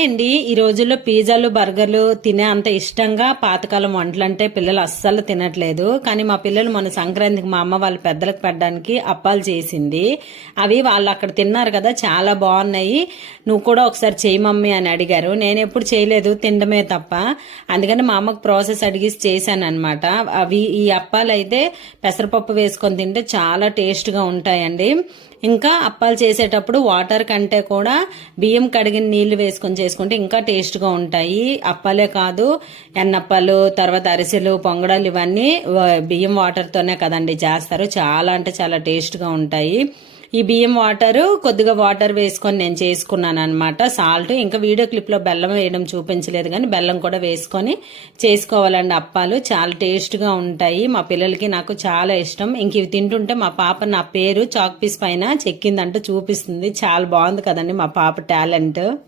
Hi అండి. ఈ రోజుల్లో పిజ్జాలు బర్గర్లు తినే అంత ఇష్టంగా పాతకాలం వంటలు అంటే పిల్లలు అస్సలు తినట్లేదు. కానీ మా పిల్లలు మన సంక్రాంతికి మా అమ్మ వాళ్ళ పెద్దలకు పెట్టడానికి అప్పాలు చేసింది. అవి వాళ్ళు అక్కడ తిన్నారు కదా, చాలా బాగున్నాయి, నువ్వు కూడా ఒకసారి చేయి మమ్మీ అని అడిగారు. నేను ఎప్పుడు చేయలేదు, తినడమే తప్ప. అందుకని మా అమ్మకు ప్రాసెస్ అడిగి చేశాను అనమాట. ఈ అప్పాలు అయితే పెసరపప్పు వేసుకొని తింటే చాలా టేస్ట్గా ఉంటాయండి. ఇంకా అప్పాలు చేసేటప్పుడు వాటర్ కంటే కూడా బియ్యం కడిగిన నీళ్లు వేసుకొని చేసుకుంటే ఇంకా టేస్ట్గా ఉంటాయి. అప్పాలే కాదు, ఎన్నప్పాలు, తర్వాత అరిసెలు, పొంగడాలు ఇవన్నీ బియ్యం వాటర్తోనే కదండి చేస్తారు. చాలా అంటే చాలా టేస్ట్గా ఉంటాయి. ఈ బియ్యం వాటరు కొద్దిగా వాటర్ వేసుకొని నేను చేసుకున్నాను అనమాట. సాల్ట్, ఇంకా వీడియో క్లిప్లో బెల్లం వేయడం చూపించలేదు కానీ బెల్లం కూడా వేసుకొని చేసుకోవాలండి అప్పాలు. చాలా టేస్ట్గా ఉంటాయి. మా పిల్లలకి నాకు చాలా ఇష్టం. ఇంక ఇవి తింటుంటే మా పాప నా పేరు చాక్ పీస్ పైన చెక్కిందంటూ చూపిస్తుంది. చాలా బాగుంది కదండి మా పాప టాలెంట్.